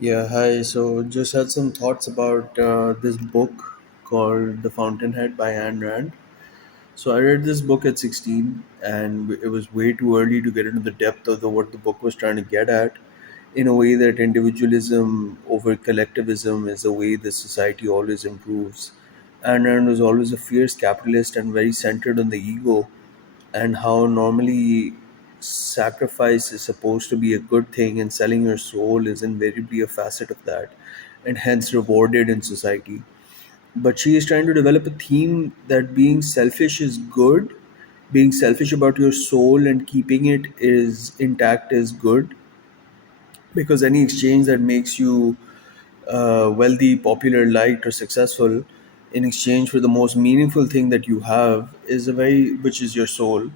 Yeah, hi. So just had some thoughts about this book called The Fountainhead by Ayn Rand. So I read this book at 16 and it was way too early to get into the depth of what the book was trying to get at in a way that individualism over collectivism is a way the society always improves. Ayn Rand was always a fierce capitalist and very centered on the ego, and how normally sacrifice is supposed to be a good thing and selling your soul is invariably a facet of that and hence rewarded in society. But she is trying to develop a theme that being selfish is good, being selfish about your soul and keeping it is intact is good, because any exchange that makes you wealthy, popular, liked, or successful in exchange for the most meaningful thing that you have is which is your soul,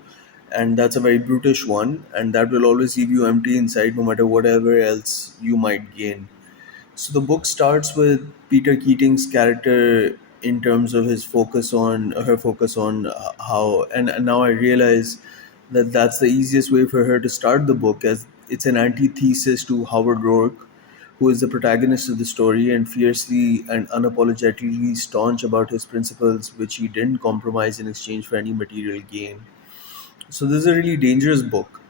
and that's a very brutish one, and that will always leave you empty inside, no matter whatever else you might gain. So the book starts with Peter Keating's character in terms of his focus on her focus on how, and now I realize that that's the easiest way for her to start the book, as it's an antithesis to Howard Roark, who is the protagonist of the story and fiercely and unapologetically staunch about his principles, which he didn't compromise in exchange for any material gain. So this is a really dangerous book,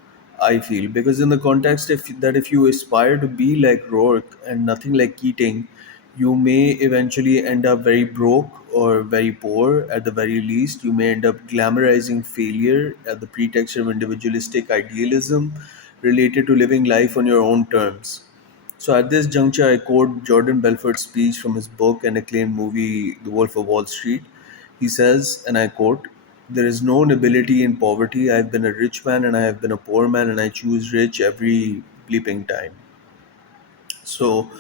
I feel, because in the context if you aspire to be like Rourke and nothing like Keating, you may eventually end up very broke or very poor at the very least. You may end up glamorizing failure at the pretext of individualistic idealism related to living life on your own terms. So at this juncture, I quote Jordan Belfort's speech from his book and acclaimed movie, The Wolf of Wall Street. He says, and I quote, "There is no nobility in poverty. I have been a rich man and I have been a poor man, and I choose rich every bleeping time." So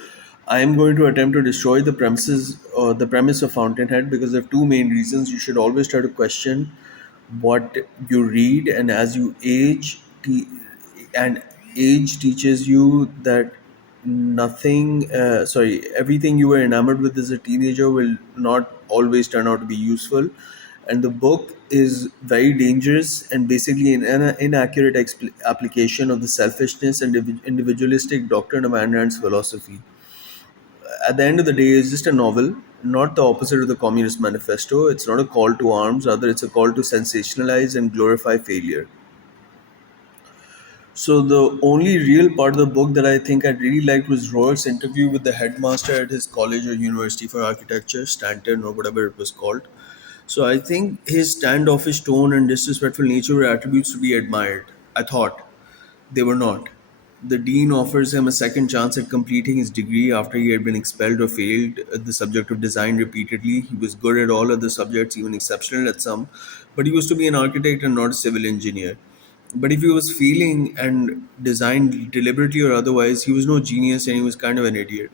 I am going to attempt to destroy the premise of Fountainhead, because there are two main reasons. You should always try to question what you read, and as you and age teaches you that everything you were enamored with as a teenager will not always turn out to be useful. And the book is very dangerous and basically an inaccurate application of the selfishness and individualistic doctrine of Ayn Rand's philosophy. At the end of the day, it's just a novel, not the opposite of the Communist Manifesto. It's not a call to arms, rather, it's a call to sensationalize and glorify failure. So, the only real part of the book that I think I really liked was Roark's interview with the headmaster at his college or university for architecture, Stanton or whatever it was called. So, I think his standoffish tone and disrespectful nature were attributes to be admired. I thought. They were not. The dean offers him a second chance at completing his degree after he had been expelled or failed at the subject of design repeatedly. He was good at all other subjects, even exceptional at some, but he was to be an architect and not a civil engineer. But if he was failing and designed deliberately or otherwise, he was no genius and he was kind of an idiot,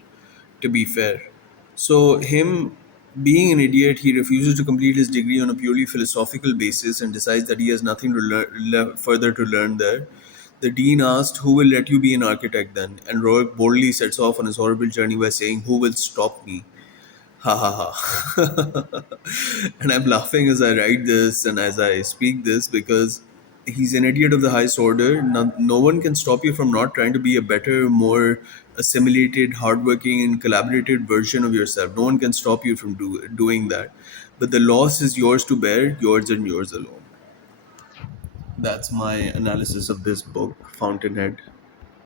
to be fair. So, him being an idiot, he refuses to complete his degree on a purely philosophical basis and decides that he has nothing to further to learn there. The dean asked, "Who will let you be an architect then?" And Roy boldly sets off on his horrible journey by saying, "Who will stop me?" Ha ha ha. And I'm laughing as I write this and as I speak this, because he's an idiot of the highest order. No one can stop you from not trying to be a better, more assimilated, hardworking, and collaborative version of yourself. No one can stop you from doing that. But the loss is yours to bear, yours and yours alone. That's my analysis of this book, Fountainhead.